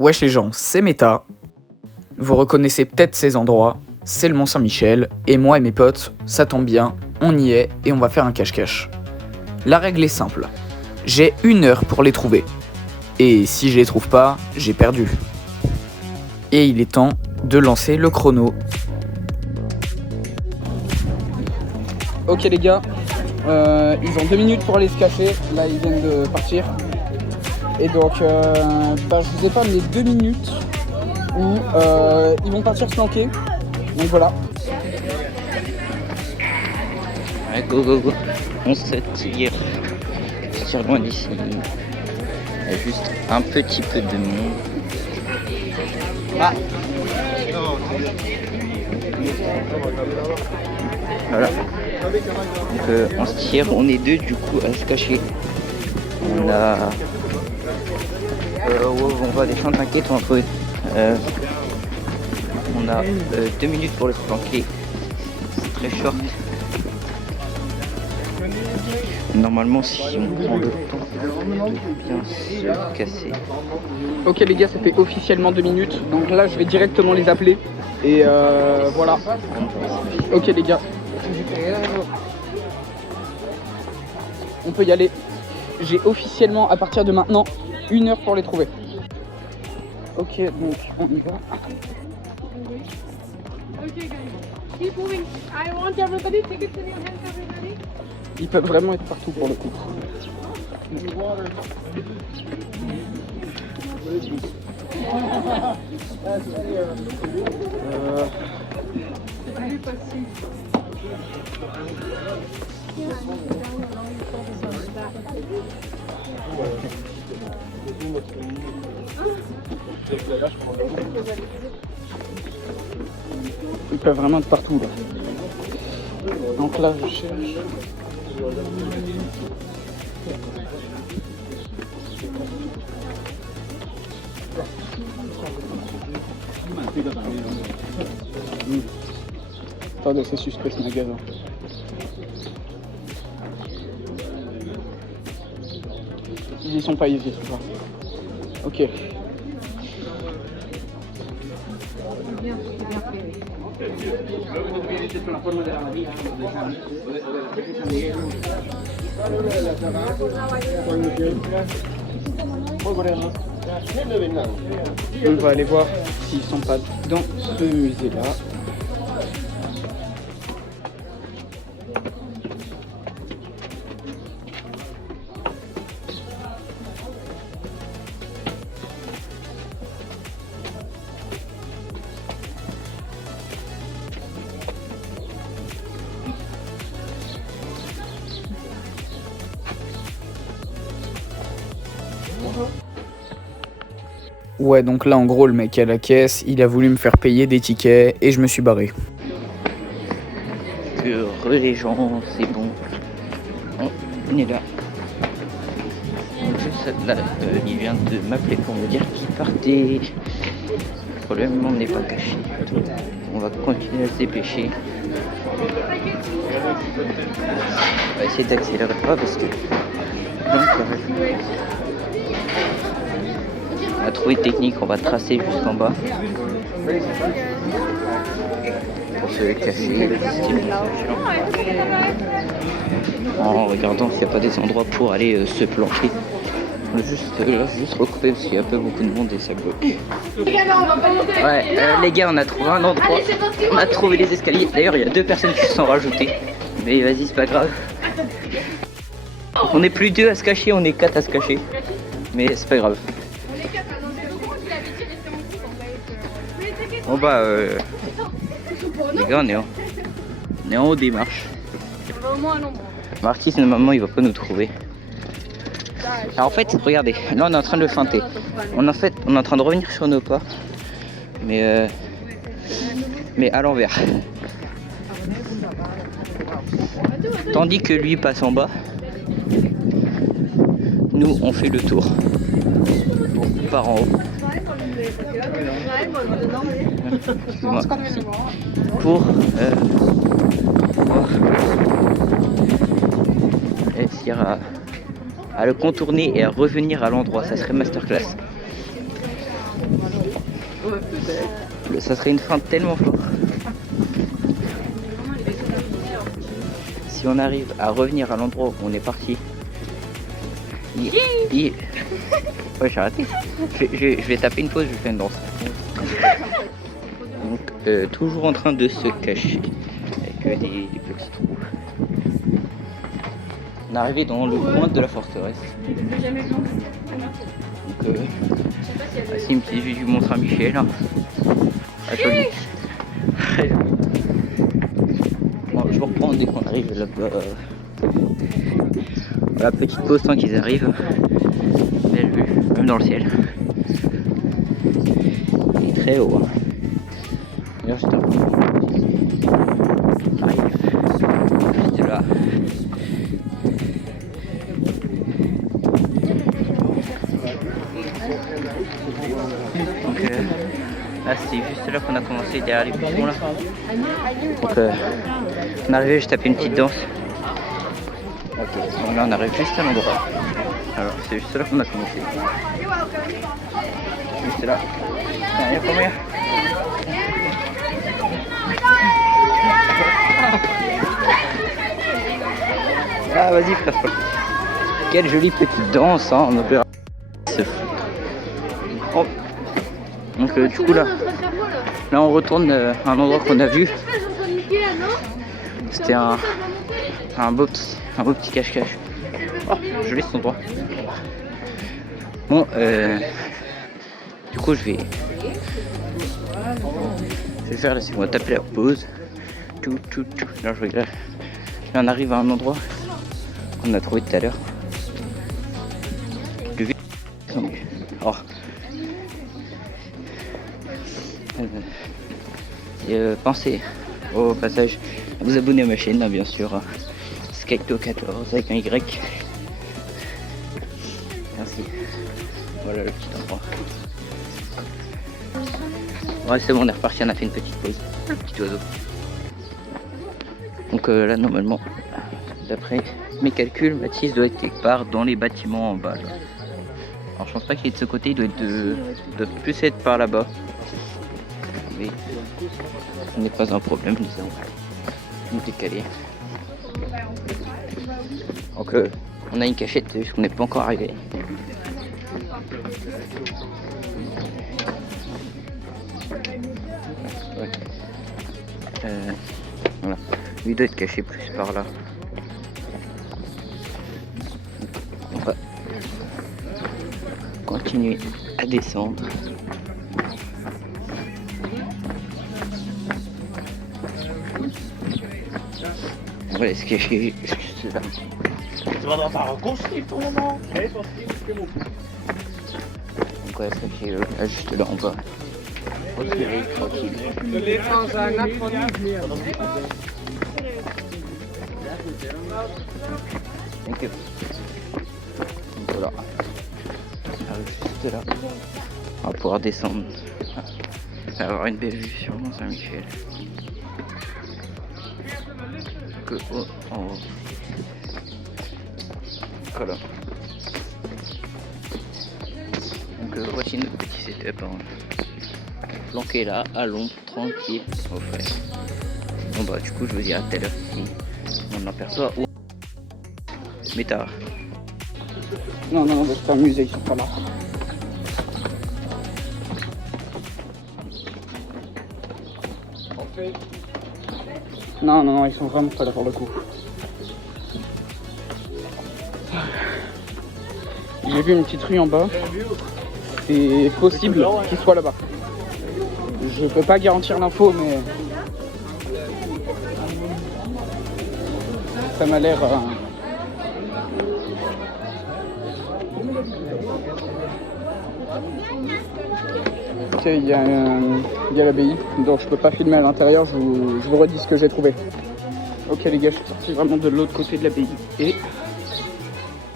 Wesh les gens, c'est Meta. Vous reconnaissez peut-être ces endroits, c'est le Mont Saint-Michel, et moi et mes potes, ça tombe bien, on y est et on va faire un cache-cache. La règle est simple, j'ai 1 heure pour les trouver. Et si je les trouve pas, j'ai perdu. Et il est temps de lancer le chrono. Ok les gars, ils ont 2 minutes pour aller se cacher, là ils viennent de partir. Et donc je vous ai pas mes 2 minutes où ils vont partir se planquer. Donc voilà. Ouais, go go go, on se tire loin d'ici. Il y a juste un petit peu de monde. Ah. Voilà. Donc on se tire, on est 2 du coup à se cacher. On a... on va descendre, t'inquiète, on va trouver. On a 2 minutes pour le planquer. C'est très short. Normalement, si on prend le temps de bien se casser. Ok les gars, ça fait officiellement 2 minutes. Donc là, je vais directement les appeler. Et voilà. Ok les gars. On peut y aller. J'ai officiellement, à partir de maintenant, 1 heure pour les trouver. Ok, donc on y va. Okay, guys. Keep moving. I want everybody. Tickets in your hands, everybody. Ils peuvent vraiment être partout pour le coup. Ils peuvent vraiment être partout là. Donc là je cherche. Attendez, c'est suspect ce magasin. Ils y sont pas, ils y sont pas. Ok. On va aller voir s'ils sont pas dans ce musée-là. Ouais, donc là en gros le mec à la caisse, il a voulu me faire payer des tickets et je me suis barré. Heureux les gens, c'est bon. On est là. Donc juste là, il vient de m'appeler pour me dire qu'il partait. Le problème, on n'est pas caché. On va continuer à se dépêcher. On va essayer d'accélérer pas parce que... On va trouver une technique, on va tracer jusqu'en bas. Pour se cacher. En regardant s'il n'y a pas des endroits pour aller se plancher. Juste recouper parce qu'il y a pas beaucoup de monde et ça bloque. Ouais, les gars, on a trouvé un endroit. On a trouvé les escaliers. D'ailleurs, il y a 2 personnes qui se sont rajoutées. Mais vas-y, c'est pas grave. On est plus 2 à se cacher, on est 4 à se cacher. Mais c'est pas grave. Bon bah, les gars, on est en haut des marches. Marquis, normalement, il va pas nous trouver. Alors en fait, regardez, là on est en train de le feinter. On est en train de revenir sur nos pas. Mais à l'envers. Tandis que lui passe en bas. Nous, on fait le tour. Par en haut. Excuse-moi. Pour réussir à le contourner et à revenir à l'endroit. Ça serait masterclass. Ça serait une feinte tellement forte. Si on arrive à revenir à l'endroit où on est parti. Ouais, j'ai arrêté. Je vais taper une pause, je vais faire une danse. Donc, toujours en train de se cacher avec des petits trous. On est arrivé dans le coin de la forteresse. Donc, voici une petite vue du Mont Saint-Michel. Ah, joli. Très joli. Bon, je reprends dès qu'on arrive là-bas. Voilà, petite pause tant qu'ils arrivent. Belle vue, même dans le ciel. Il est très haut. D'ailleurs, j'étais un peu. J'arrive. Juste là. Donc là, c'est juste là qu'on a commencé derrière les buissons là. Donc on est arrivé, j'ai tapé une petite danse. Ok, donc là on arrive juste à l'endroit. Alors c'est juste là qu'on a commencé. Juste là. Il y a combien? Ah vas-y frère. Quelle jolie petite danse hein, on opéra. Oh. Donc du coup là on retourne à un endroit qu'on a vu. C'était un beau petit cache-cache. Oh, joli cet endroit. Bon, du coup je vais faire, laissez-moi taper la pause. Là je regarde. Là on arrive à un endroit qu'on a trouvé tout à l'heure. Oh. Pensez au passage à vous abonner à ma chaîne, bien sûr. Skyto14 avec un Y. Merci. Voilà le petit endroit. Ouais, c'est bon, on est reparti, on a fait une petite pause. Un petit oiseau. Donc là, normalement, d'après mes calculs, Mathis doit être quelque part dans les bâtiments en bas. Là. Alors, je pense pas qu'il est de ce côté, il doit plus être par là-bas. Mais ce n'est pas un problème, nous allons décaler. Donc on a une cachette puisqu'on n'est pas encore arrivé. Ouais. Voilà, lui doit être caché plus par là. On va continuer à descendre. On va aller se cacher juste là. Tu vas dans ta reconstruit pour le moment. Donc ouais, ça fait là, juste là on va respirer tranquille. Thank you. Donc voilà. On arrive juste là. On va pouvoir descendre. On va avoir une belle vue sur Mont Saint-Michel. En haut. Voilà. Donc voici notre petit setup planqué là, à l'ombre, tranquille, au frais. Bon bah du coup je vous dirai tout à l'heure si on aperçoit ou mais tard. Non, on va se faire amuser, ils sont pas là. Non, ils sont vraiment pas là pour le coup. J'ai vu une petite rue en bas. C'est possible qu'ils soient là-bas. Je peux pas garantir l'info, mais ça m'a l'air. Il y a l'abbaye, donc je peux pas filmer à l'intérieur, je vous redis ce que j'ai trouvé. Ok les gars, je suis sorti vraiment de l'autre côté de l'abbaye et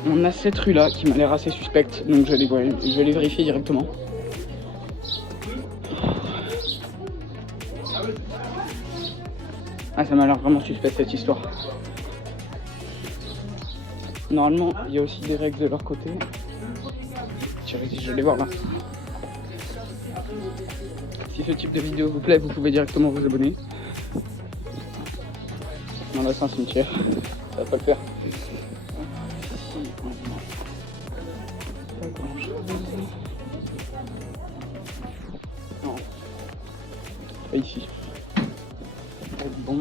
on a cette rue là qui m'a l'air assez suspecte, donc je vais les vérifier directement. Ah, ça m'a l'air vraiment suspect cette histoire. Normalement, il y a aussi des règles de leur côté. Je vais les voir là. Si ce type de vidéo vous plaît, vous pouvez directement vous abonner. Non, là c'est un cimetière, ça va pas le faire. Pas grand chose. Non, pas ici. Bon.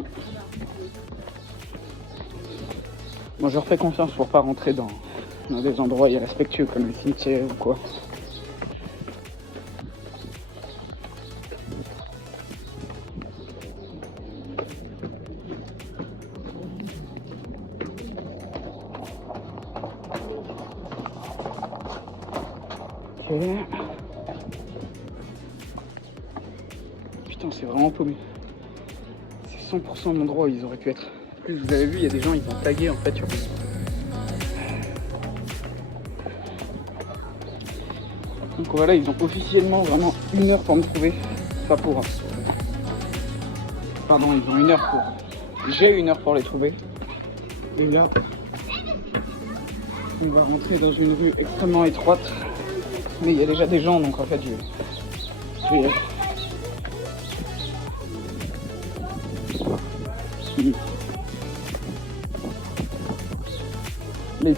Moi je leur fais confiance pour pas rentrer dans des endroits irrespectueux comme le cimetière ou quoi. Ok. Putain, c'est vraiment paumé. C'est 100% l'endroit où ils auraient pu être. En plus, vous avez vu, il y a des gens, ils ont tagué en fait sur. Donc voilà, ils ont officiellement vraiment 1 heure pour me trouver. Enfin pour. Pardon, ils ont 1 heure pour. J'ai 1 heure pour les trouver. Et là, on va rentrer dans une rue extrêmement étroite. Mais il y a déjà des gens, donc en fait, je vais y aller. Mais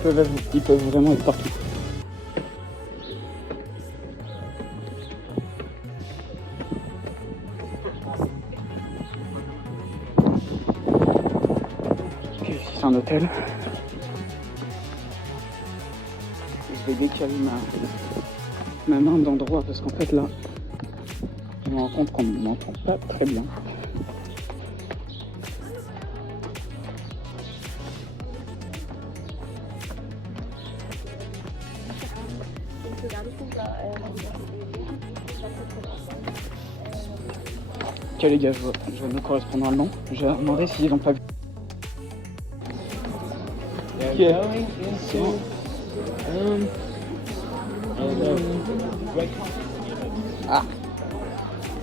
ils peuvent vraiment être partout. Ok, ici c'est un hôtel. Je vais décaler ma main d'endroit parce qu'en fait là, je me rends compte qu'on ne m'entend pas très bien. Ok les gars, je vois nos correspondants allemands. J'ai demandé s'ils n'ont pas vu. Ok.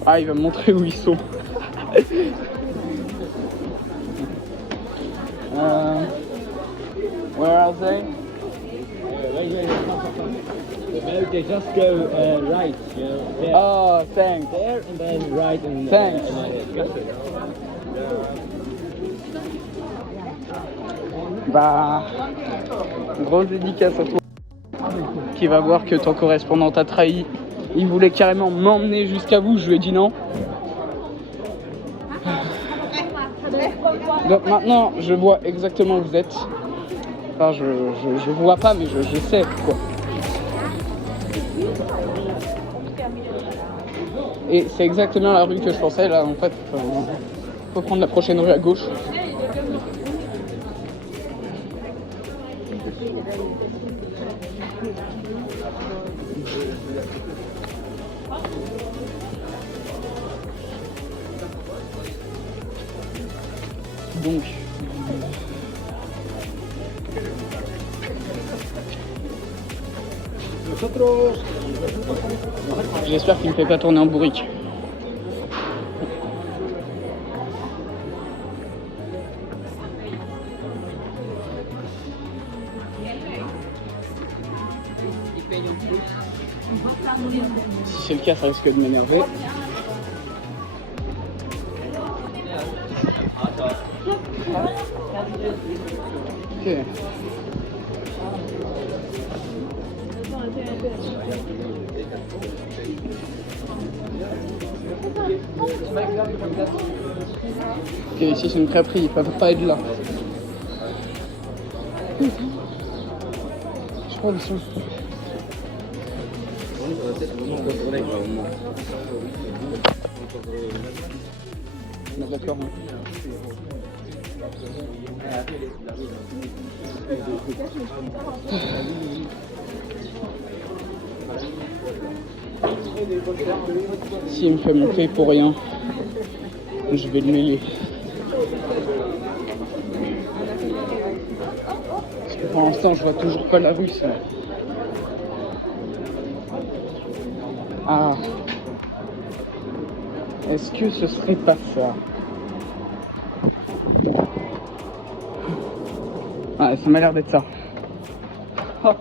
Ah, il va me montrer où ils sont. Where are they? They just go right, you know. There, Oh, thanks. there and then right and Thanks. Bah, grosse dédicace à toi qui va voir que ton correspondant t'a trahi. Il voulait carrément m'emmener jusqu'à vous, je lui ai dit non. Donc maintenant, je vois exactement où vous êtes. Enfin, je vois pas, mais je sais quoi. Et c'est exactement la rue que je pensais. Là, en fait, faut prendre la prochaine rue à gauche. Donc, j'espère qu'il ne fait pas tourner en bourrique. Si c'est le cas, ça risque de m'énerver. Ok. Ok, ici c'est une crêperie, il ne faut pas être là. Je crois qu'ils sont. On est d'accord. Hein. S'il me fait monter pour rien, je vais le mêler. Parce que pour l'instant, je vois toujours pas la rue. Ça. Ah. Est-ce que ce serait pas ça? Ah, ça m'a l'air d'être ça. Oh.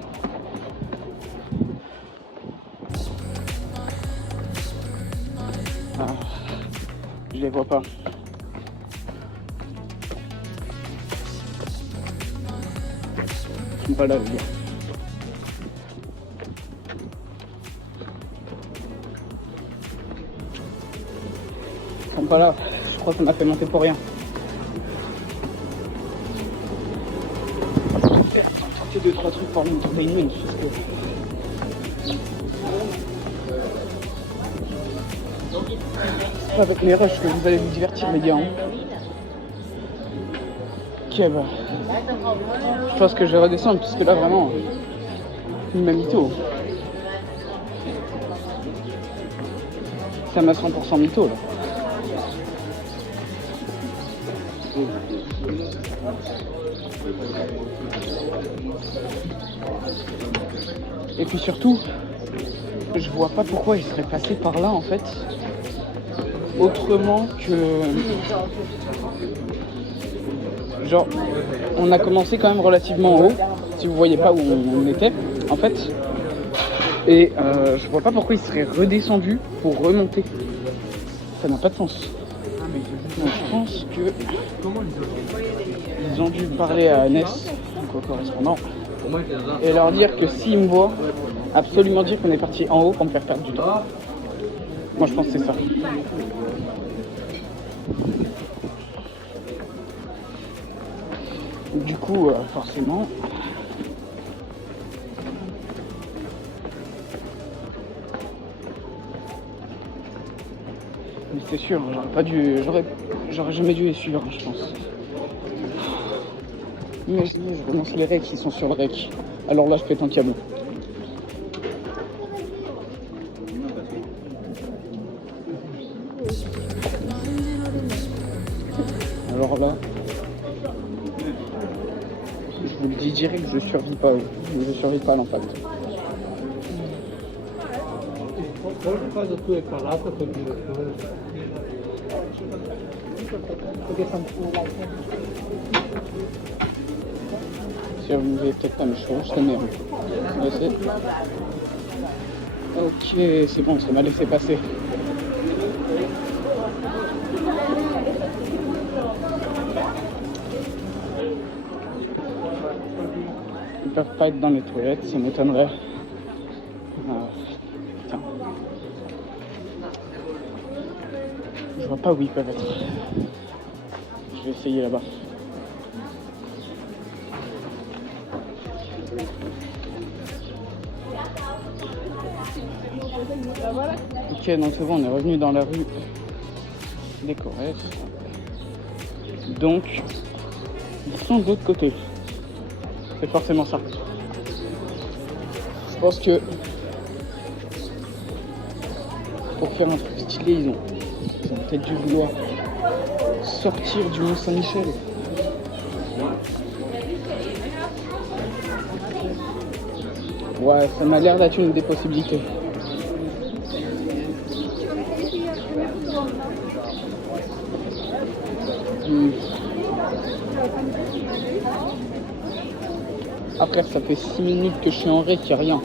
Ah, je les vois pas. Ils sont pas là, les gars. Ils sont pas là. Je crois qu'on a fait monter pour rien. Tenter 2-3 trucs pour l'entertainment, parce que... C'est pas avec mes rushs que vous allez vous divertir, les gars. Hein. Ok, bah... Je pense que je vais redescendre, parce que là, vraiment... Il m'a mytho. Ça m'a 100% mytho, là. Et puis surtout, je vois pas pourquoi il serait passé par là en fait, autrement que... Genre, on a commencé quand même relativement haut, si vous voyez pas où on était en fait, et je vois pas pourquoi il serait redescendu pour remonter. Ça n'a pas de sens. Donc je pense que ils ont dû parler à Ness, donc au correspondant, et leur dire que s'ils me voient, absolument dire qu'on est parti en haut pour me faire perdre du temps. Moi je pense que c'est ça. Du coup, forcément... Mais c'est sûr, j'aurais jamais dû les suivre, je pense. Imaginez, je relance les recs, ils sont sur le rec. Alors là, je pète un câble. Alors là, je vous le dis direct, je survis pas à l'impact. Si vous ne voyez peut-être pas mes cheveux, je serais merde. Ok, c'est bon, ça m'a laissé passer. Ils peuvent pas être dans les toilettes, ça m'étonnerait. Ah, putain. Je vois pas où ils peuvent être. Je vais essayer là-bas. Ok, donc c'est bon, on est revenu dans la rue des Corrèves. Donc, ils sont de l'autre côté. C'est forcément ça. Je pense que pour faire un truc stylé, ils ont peut-être dû vouloir sortir du Mont-Saint-Michel. Ouais, ça m'a l'air d'être une des possibilités. Après, ça fait 6 minutes que je suis en rec, il n'y a rien.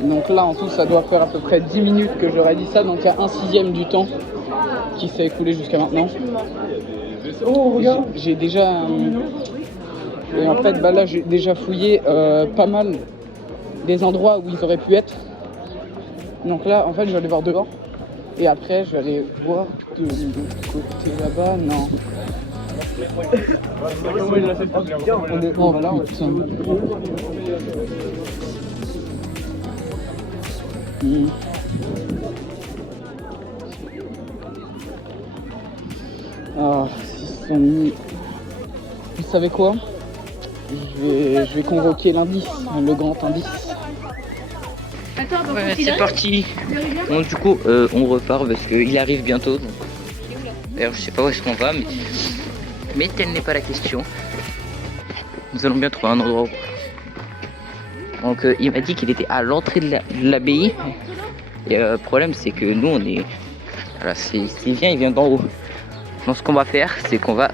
Donc là, en tout, ça doit faire à peu près 10 minutes que j'aurais dit ça. Donc il y a 1/6 du temps qui s'est écoulé jusqu'à maintenant. Oh, regarde, j'ai déjà... Et en fait, bah là, j'ai déjà fouillé pas mal des endroits où ils auraient pu être. Donc là, en fait, je vais aller voir dehors. Et après, je vais aller voir de l'autre côté là-bas. Non. Oh putain. Ah, ils sont mis. Vous savez quoi? Je vais convoquer l'indice, le grand indice. Ouais, c'est parti. Bon, du coup, on repart parce qu'il arrive bientôt. D'ailleurs, je sais pas où est-ce qu'on va, mais telle n'est pas la question. Nous allons bien trouver un endroit où... Donc, il m'a dit qu'il était à l'entrée de l'abbaye. Et le problème, c'est que nous, on est... Voilà, s'il vient, il vient d'en haut. Donc, ce qu'on va faire, c'est qu'on va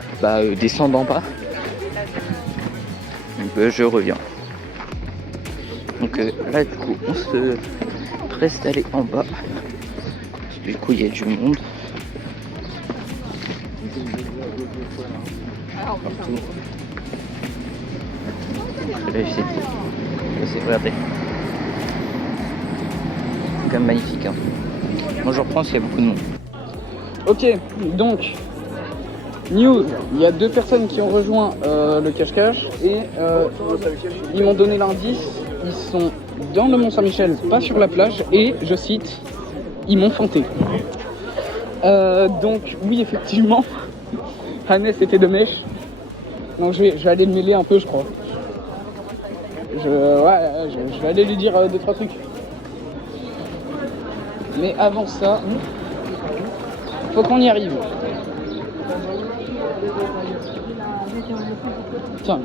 descendre en bas. Donc, je reviens. Donc là, du coup, on se s'empresse d'aller en bas. Du coup, il y a du monde. Partout. Regardez. C'est quand même magnifique. Hein. Moi, je reprends s'il y a beaucoup de monde. Ok, donc, news, il y a 2 personnes qui ont rejoint le cache-cache et ils m'ont donné l'indice, ils sont dans le Mont-Saint-Michel, pas sur la plage, et, je cite, ils m'ont fanté. Donc, oui, effectivement, Hannes était de mèche. Donc, je vais aller le mêler un peu, je crois. Je vais aller lui dire 2-3 trucs. Mais avant ça, faut qu'on y arrive. Tiens,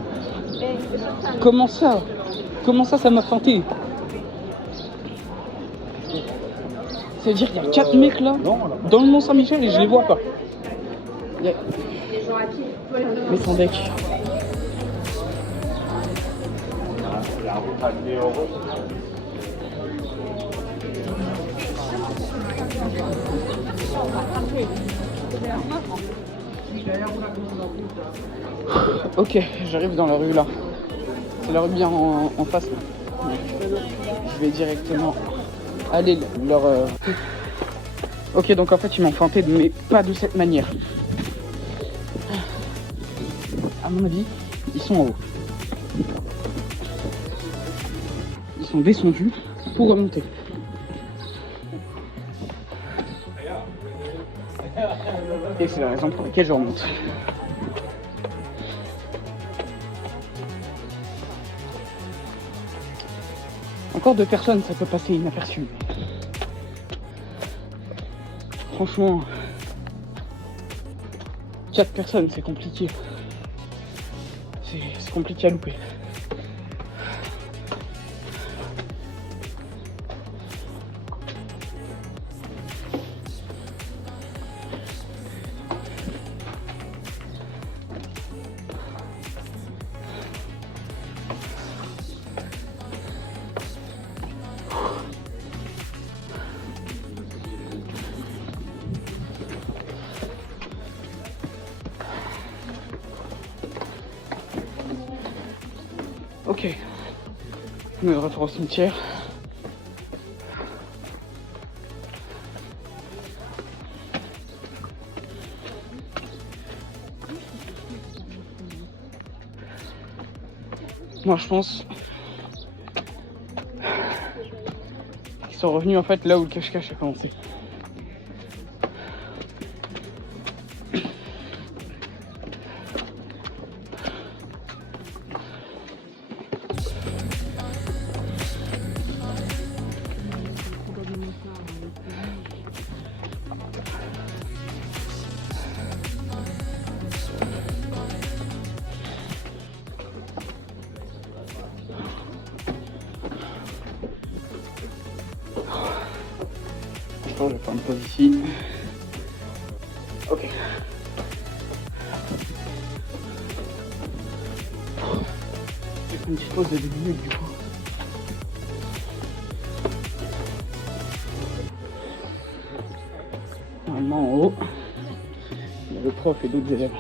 comment ça ça m'a fanté? C'est-à-dire qu'il y a 4 mecs là, dans le Mont-Saint-Michel et je les vois pas. Mais son deck. Ok, j'arrive dans la rue là. C'est la rue bien en face. Donc, je vais directement aller leur... Ok, donc en fait ils m'ont feinté, mais pas de cette manière. À mon avis, ils sont en haut. Ils sont descendus pour remonter. Et c'est la raison pour laquelle je remonte. Encore 2 personnes, ça peut passer inaperçu. Franchement, 4 personnes, c'est compliqué. C'est compliqué à louper. Ok, on est de retour au cimetière. Moi je pense qu'ils sont revenus en fait là où le cache-cache a commencé. Je vais faire une pause ici. Ok. Je vais faire une petite pause de 2 minutes du coup. Normalement en haut, il y a le prof et d'autres élèves.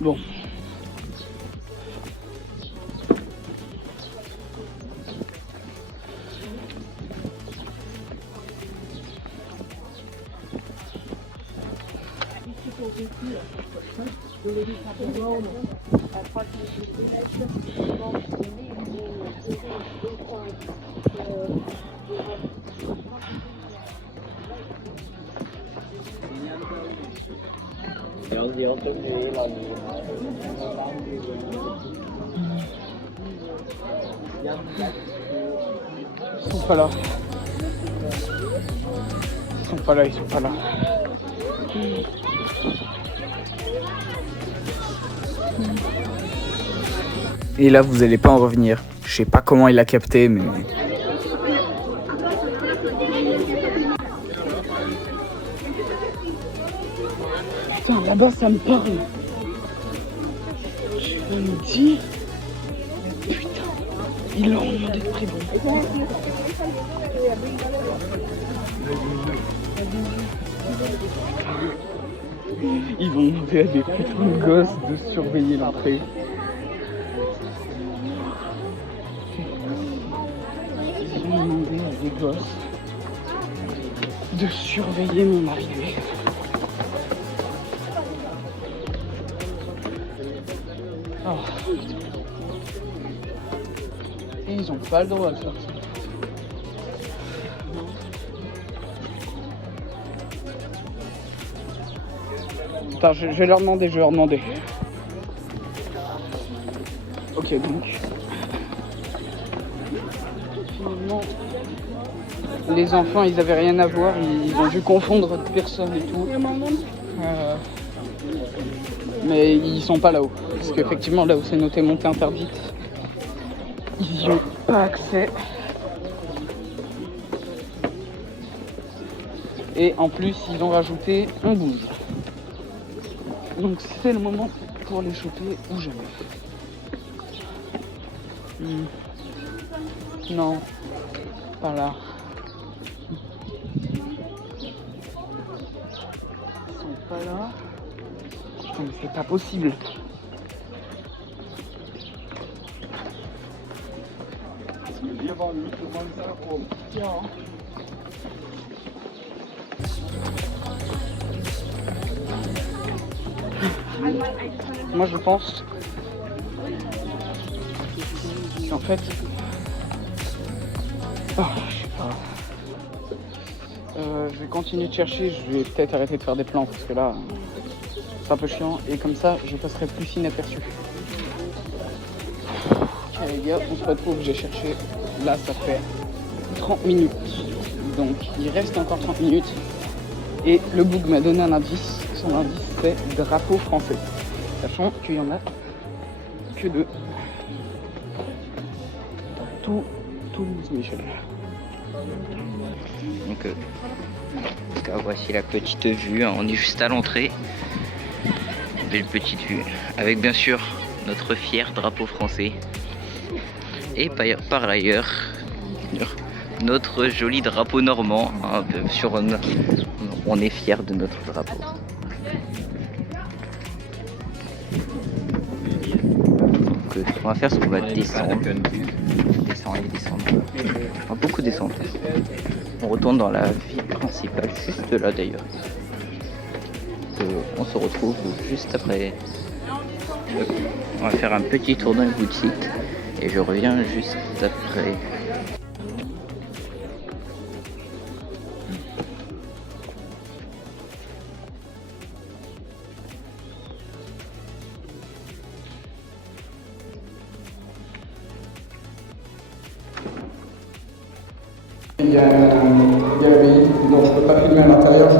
Bon. Ils sont pas là. Ils sont pas là, ils sont pas là. Et là, vous allez pas en revenir. Je sais pas comment il a capté, mais... Putain, là-bas, ça me parle. Je vais me dire... Putain, ils l'ont demandé de prix bon. Ils vont demander à des putains de gosses de surveiller l'entrée. Ils ont demandé à des gosses de surveiller mon arrivée. Oh. Et ils ont pas le droit de faire ça. Attends, je vais leur demander, Ok, donc... Finalement... Les enfants, ils avaient rien à voir, ils ont dû confondre de personnes et tout. Mais ils sont pas là-haut. Parce qu'effectivement, là où c'est noté montée interdite, ils n'y ont pas accès. Et en plus, ils ont rajouté on bouge. Donc c'est le moment pour les choper ou jamais. Non, pas là. Ils sont pas là. Putain, mais c'est pas possible. Moi je pense qu'en fait, je sais pas. Je vais continuer de chercher, je vais peut-être arrêter de faire des plans parce que là c'est un peu chiant et comme ça je passerai plus inaperçu. Ok les gars, on se retrouve, j'ai cherché, là ça fait 30 minutes, donc il reste encore 30 minutes et le bug m'a donné un indice, son indice c'est drapeau français. Sachant qu'il y en a que 2. Tout le Mont-Saint-Michel. Donc, voici la petite vue. On est juste à l'entrée. Belle petite vue. Avec bien sûr notre fier drapeau français. Et par ailleurs, notre joli drapeau normand. Hein, bien sûr, on est fiers de notre drapeau. On va faire ce qu'on va descendre. On va beaucoup descendre. On retourne dans la ville principale, juste là d'ailleurs. On se retrouve juste après. On va faire un petit tour dans les boutiques et je reviens juste après. Il y a la baie, donc je ne peux pas filmer à l'intérieur, je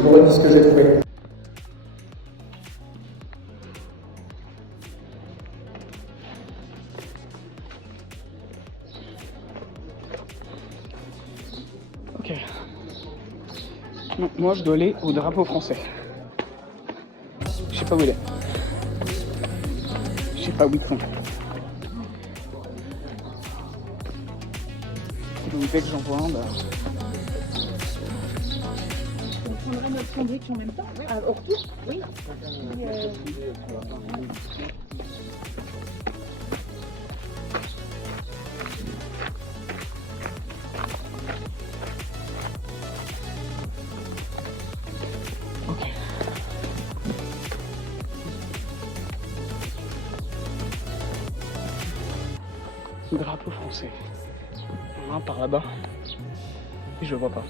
vous redis ce que j'ai trouvé. Ok. Donc, moi je dois aller au drapeau français. Je sais pas où il est. Je sais pas où ils sont. Donc dès que j'en vois un, bah... On prendra notre sandwich en même temps. Au retour, oui. Ok. Drapeau français. Un par là-bas. Et je le vois pas.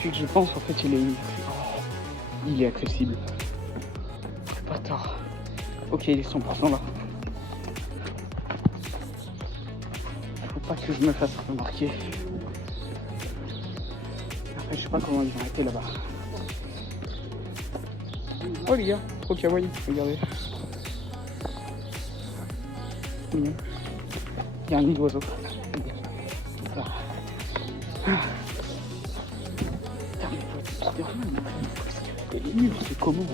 celui que je pense, en fait, il est accessible. Bâtard. Ok, il est 100% là. Faut pas que je me fasse remarquer. Après, je sais pas comment ils vont arrêter là-bas. Oh les gars, trop kawaii, regardez. Mignon. Il y a un nid d'oiseau. Ah. Putain, mais faut être et les murs, c'est comment?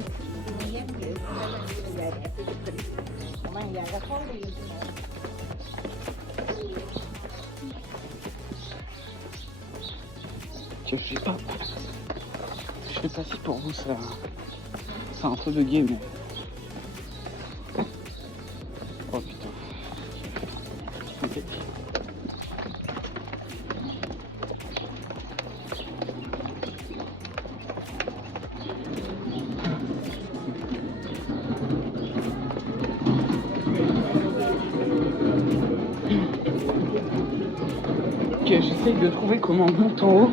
Je sais pas. Je sais pas si pour vous ça. C'est un peu de game. Mais... Oh putain. Okay. Ok, j'essaye de trouver comment on monte en haut.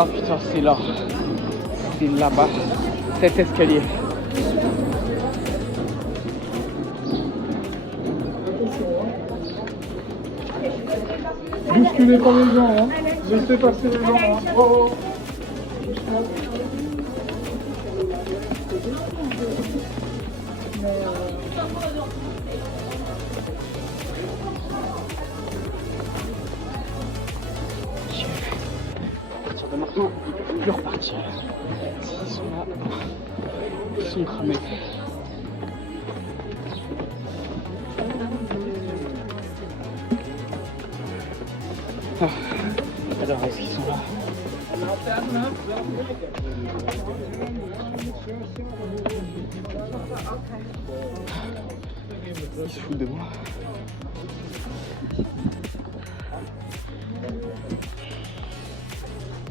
Ah putain, c'est là. C'est là-bas. Cet escalier. Bousculez pas les gens, hein. Laissez passer les gens, hein. Oh, oh. Maintenant, ils peuvent plus repartir. S'ils sont là, ils sont cramés. Ah. Alors, est-ce qu'ils sont là? Ils se foutent de moi.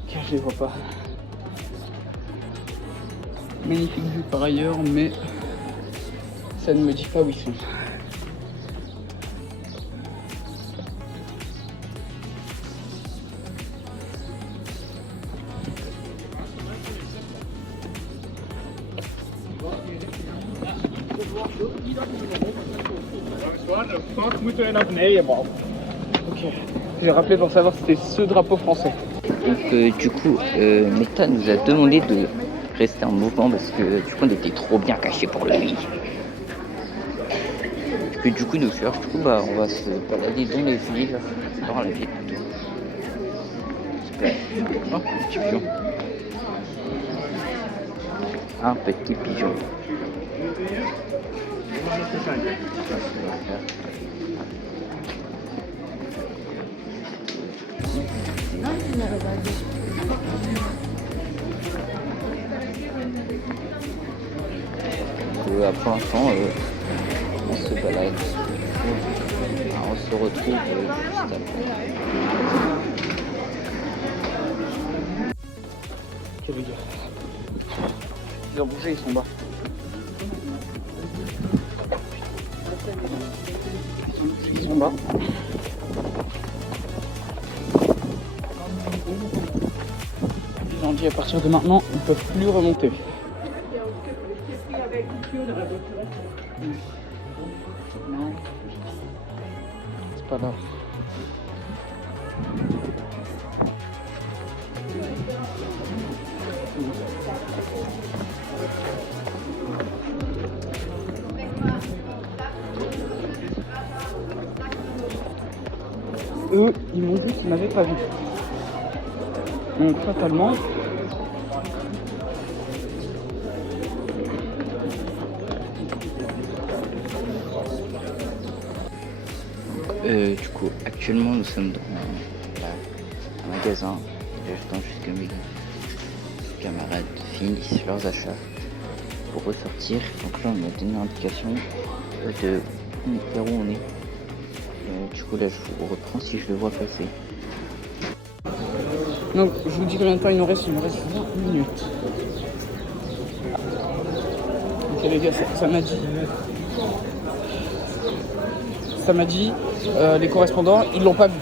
Car je les vois pas. Magnifique vue par ailleurs, mais ça ne me dit pas où ils sont. Ok, j'ai rappelé pour savoir si c'était ce drapeau français. Donc du coup, Meta nous a demandé de rester en mouvement parce que du coup on était trop bien cachés pour lui. Et que du coup nous faire, du coup bah on va se balader dans les villes, dans la ville plutôt. Oh, petit pigeon. Un petit pigeon. Pour l'instant, on se balade. On se retrouve juste après. Ok les gars. Ils ont bougé, ils sont bas. Ils sont bas. Ils ont dit à partir de maintenant, ils ne peuvent plus remonter. Non, c'est pas là. Eux, ils m'ont dit qu'ils m'avaient pas vu. Donc fatalement, du coup, actuellement nous sommes dans un magasin. J'attends jusqu'à mes camarades finissent leurs achats pour ressortir. Donc là on m'a donné l'indication de vers où on est. Du coup là je vous reprends si je le vois passer. donc je vous dis combien de temps il nous reste 20 minutes. Ok les gars, ça m'a dit ça m'a dit, les correspondants, ils l'ont pas vu.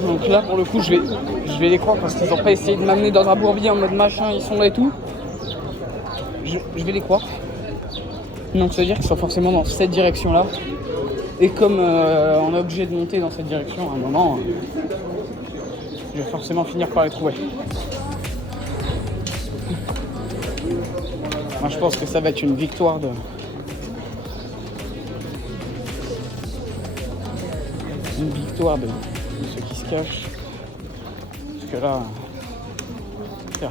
Donc là, pour le coup, je vais les croire parce qu'ils n'ont pas essayé de m'amener dans un bourbier en mode machin, ils sont là et tout. Je vais les croire. Donc ça veut dire qu'ils sont forcément dans cette direction-là. Et comme on est obligé de monter dans cette direction à un moment, je vais forcément finir par les trouver. Moi je pense que ça va être une victoire de ceux qui se cachent. Parce que là... Tiens.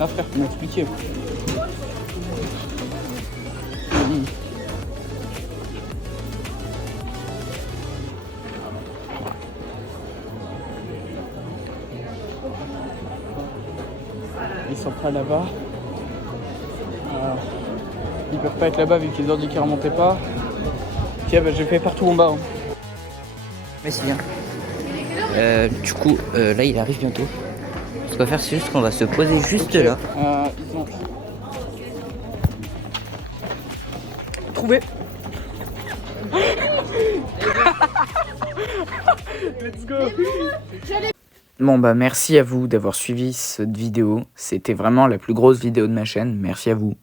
Ah frère, tu m'as expliqué. Ils sont pas là-bas. Ils peuvent pas être là-bas vu qu'ils ont dit qu'ils remontaient pas. Tiens, bah, j'ai fait partout en bas. Hein. Mais c'est bien. Du coup, là il arrive bientôt. Ce qu'on va faire, c'est juste qu'on va se poser juste là. Ils ont trouvé. Let's go. Bon bah merci à vous d'avoir suivi cette vidéo. C'était vraiment la plus grosse vidéo de ma chaîne. Merci à vous.